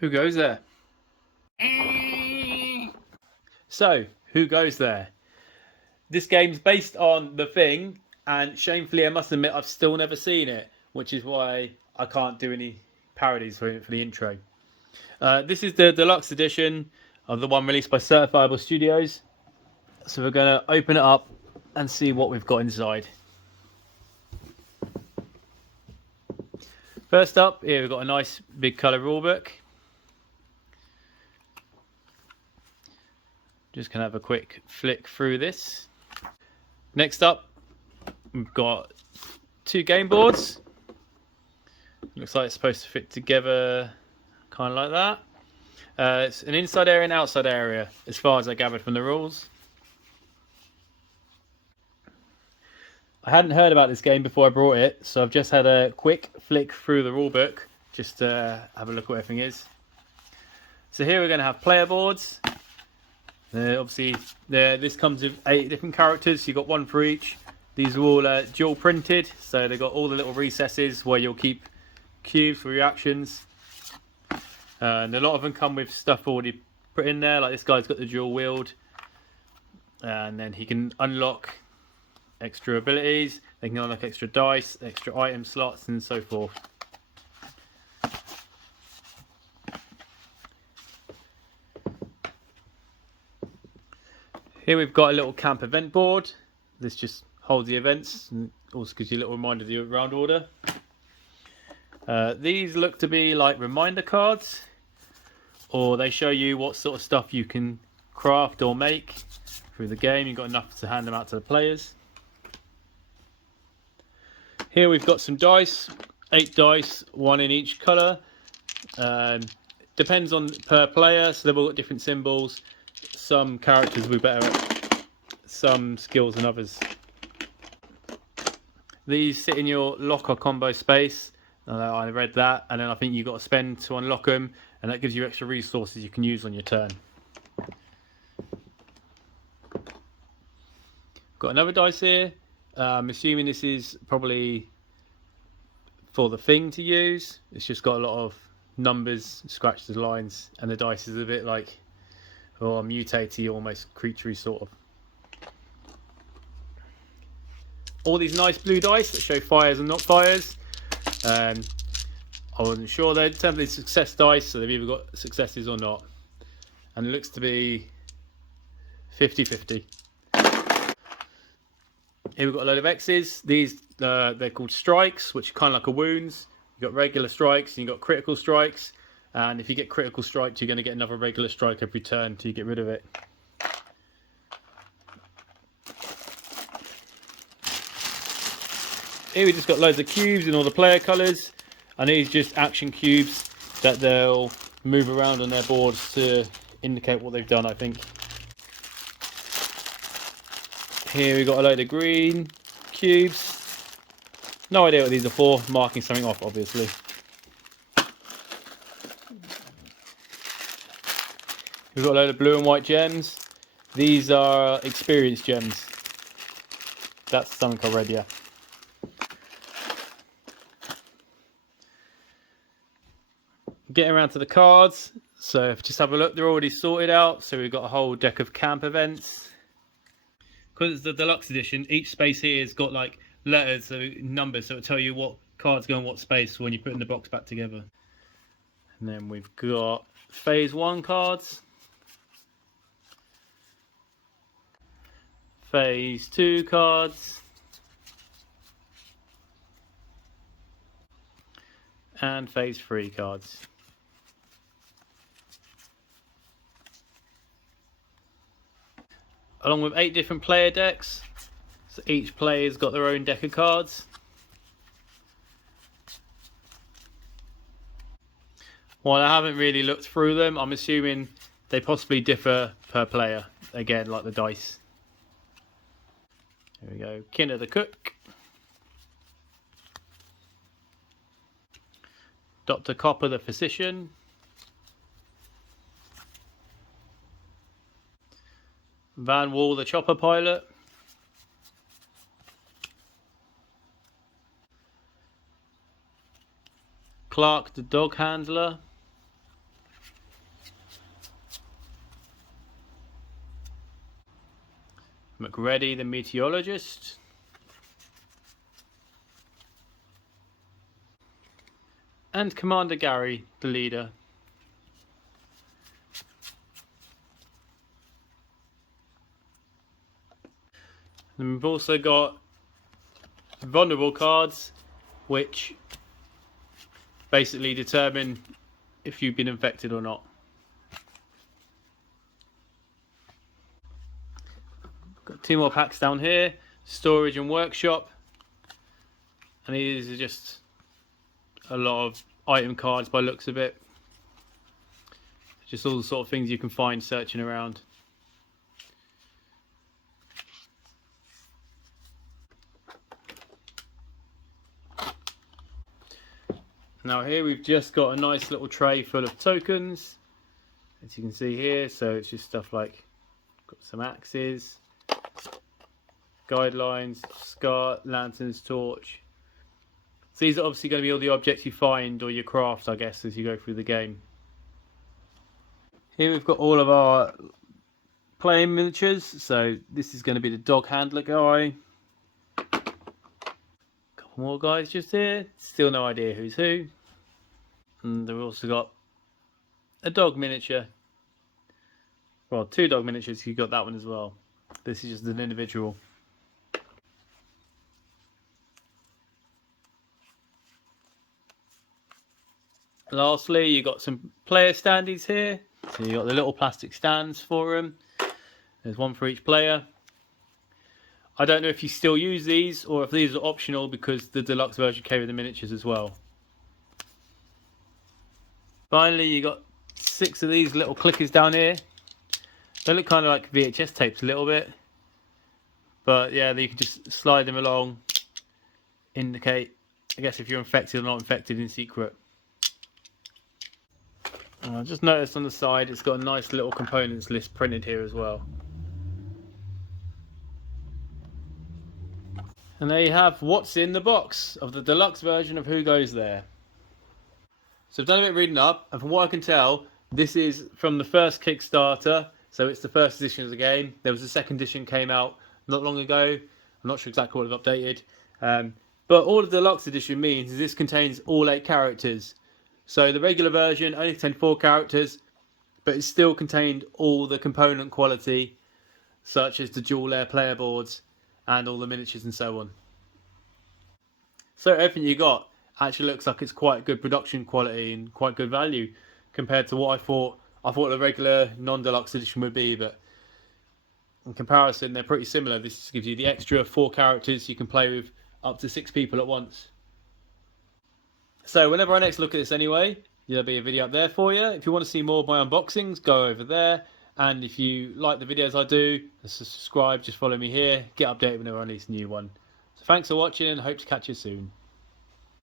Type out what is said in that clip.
Who goes there? So, who goes there? This game's based on The Thing, and shamefully, I must admit, I've still never seen it, which is why I can't do any parodies for the intro. This is the deluxe edition of the one released by Certifiable Studios. So we're going to open it up and see what we've got inside. First up, here we've got a nice big colour rulebook. Just going to have a quick flick through this. Next up, we've got 2 game boards. Looks like it's supposed to fit together kind of like that. It's an inside area and outside area, as far as I gathered from the rules. I hadn't heard about this game before I brought it, so I've just had a quick flick through the rulebook just to have a look at what everything is. So here we're going to have player boards. Obviously, this comes with 8 different characters. So you've got one for each. These are all dual printed, so they've got all the little recesses where you'll keep cubes for reactions. And a lot of them come with stuff already put in there, like this guy's got the dual wield, and then he can unlock extra abilities. They can unlock extra dice, extra item slots, and so forth. Here we've got a little camp event board. This just holds the events and also gives you a little reminder of the round order. These look to be like reminder cards, or they show you what sort of stuff you can craft or make through the game. You've got enough to hand them out to the players. Here we've got some dice, 8 dice, 1 in each colour. Depends on per player, so they've all got different symbols. Some characters will be better at some skills than others. These sit in your lock or combo space. I read that, and then I think you've got to spend to unlock them, and that gives you extra resources you can use on your turn. Got another dice here. I'm assuming this is probably for the Thing to use. It's just got a lot of numbers, scratched lines, and the dice is a bit like mutatey, almost creaturey sort of. All these nice blue dice that show fires and not fires. I wasn't sure, they're definitely success dice, so they've either got successes or not. And it looks to be 50-50. Here we've got a load of X's. These they're called strikes, which are kind of like a wounds. You've got regular strikes and you've got critical strikes. And if you get critical strikes, you're going to get another regular strike every turn till you get rid of it. Here we just got loads of cubes in all the player colours. And these just action cubes that they'll move around on their boards to indicate what they've done, I think. Here we got a load of green cubes. No idea what these are for, marking something off obviously. We've got a load of blue and white gems. These are experience gems. That's something I read, yeah. Getting around to the cards. So just have a look, they're already sorted out. So we've got a whole deck of camp events. Because it's the deluxe edition, each space here has got like letters, so numbers, so it'll tell you what cards go in what space when you put in the box back together. And then we've got phase 1 cards. Phase 2 cards. And phase 3 cards. Along with 8 different player decks. So each player's got their own deck of cards. While I haven't really looked through them, I'm assuming they possibly differ per player. Again, like the dice. Here we go. Kinder the Cook. Dr. Copper the Physician. Van Wall the Chopper Pilot. Clark the Dog Handler. McReady, the meteorologist. And Commander Gary, the leader. And we've also got vulnerable cards, which basically determine if you've been infected or not. Got 2 more packs down here, storage and workshop, and these are just a lot of item cards by looks of it. Just all the sort of things you can find searching around. Now here we've just got a nice little tray full of tokens, as you can see here. So it's just stuff like, got some axes, guidelines, scar, lanterns, torch. So these are obviously going to be all the objects you find, or your craft, I guess, as you go through the game. Here we've got all of our playing miniatures. So this is going to be the dog handler guy. Couple more guys just here. Still no idea who's who. And we've also got a dog miniature. Well, 2 dog miniatures. You've got that one as well. This is just an individual. Lastly, you've got some player standees here. So you've got the little plastic stands for them. There's one for each player. I don't know if you still use these or if these are optional, because the deluxe version came with the miniatures as well. Finally, you got 6 of these little clickers down here. They look kind of like VHS tapes a little bit. But yeah, you can just slide them along, indicate, I guess, if you're infected or not infected in secret. And I just noticed on the side it's got a nice little components list printed here as well. And there you have what's in the box of the deluxe version of Who Goes There. So I've done a bit of reading up, and from what I can tell, this is from the first Kickstarter, so it's the first edition of the game. There was a second edition came out not long ago. I'm not sure exactly what they've updated. But all the deluxe edition means is this contains all 8 characters. So the regular version only contained 4 characters, but it still contained all the component quality, such as the dual layer player boards and all the miniatures and so on. So everything you got actually looks like it's quite good production quality and quite good value compared to what I thought the regular non-deluxe edition would be. But in comparison, they're pretty similar. This just gives you the extra 4 characters you can play with up to 6 people at once. So whenever I next look at this anyway, there'll be a video up there for you. If you want to see more of my unboxings, go over there. And if you like the videos I do, subscribe, just follow me here. Get updated whenever I release a new one. So thanks for watching, and hope to catch you soon.